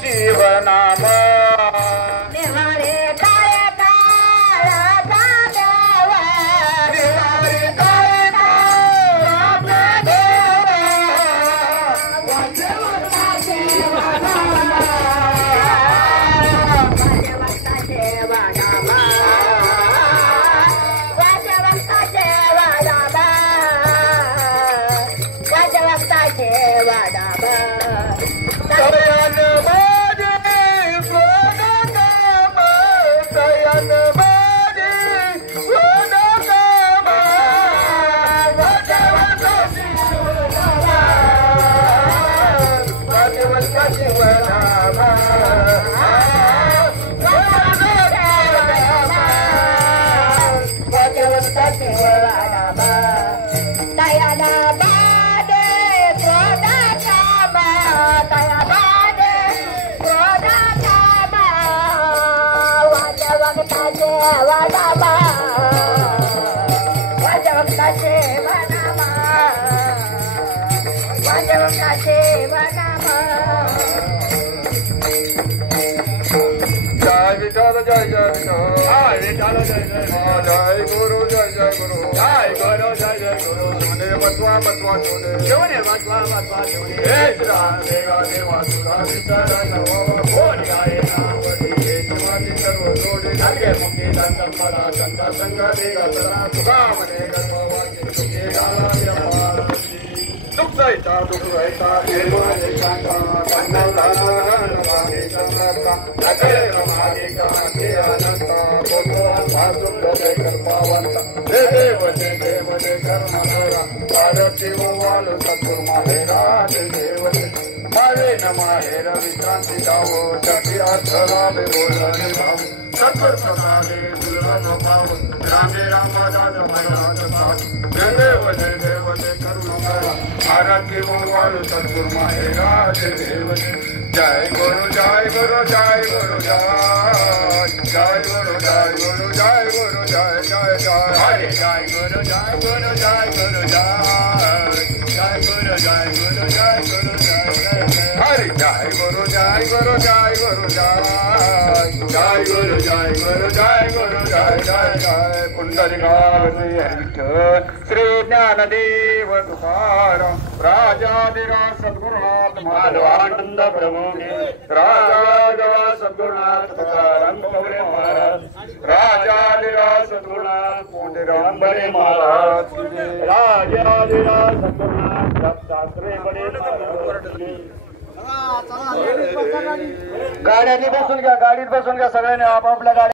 शिवनाम निवारे काय काळाचा देवा निवारे काय काळाचा देवा जय विठ्ठल जय जय विठ्ठल जय गुरु जय जय गुरु जय गुरु जय जय गुरु सोने बसवा बसवा सोने सोने बसवा बसवा सोने हे राम देवा देवा सुरा विठ्ठल नमो बोल गाय नाम हे शिवाजी सर्व जोडे लागे मुक्ती दंत मला संत संग देगा सदा सुखामने गर्भवाचे तुझे गाला व्यवहार दुख जायचा दुख जायचा हे माने कांता कन्नलान माने चंद्रका नखे रमाने कांते अनंत बोलो भासुक दे कृपावंत हे देव दे कर्मधरा भारती वाल सतुर माहेरा देव मारे न माहेर विश्रांति जाओ जति अक्षरा बे बोलने भाव सत्वर प्रसादे दुर्लभ भाव रामे रामदास महाराज साथ हे देव दे कर्मधरा भारती वाल सतुर माहेरा देव जय गुरु जय गुरु जय गुरु जय जय गुरु जय गुरु जय गुरु जय जय जय हरे जय गुरु जय गुरु जय गुरु जय जय गुरु जय गुरु जय गुरु जय हरे जय गुरु जय गुरु जय गुरु जय जय गुरु जय गुरु जय गुरु जय जय जय पुंडरीकावती श्री ज्ञानदेव तुकाराम राजाधिराज सद्गुरुनाथ माधवानंद प्रभु राजाधिराज सद्गुरुनाथ तुकाराम बरे महाराज राजाधिराज सद्गुरुनाथ पुंडरीकांबरे महाराज राजाधिराज सद्गुरुनाथ शास्त्री बडे गाड्यांनी बसून घ्या गाडीत बसून घ्या सगळ्यांनी आपापल्या गाड्या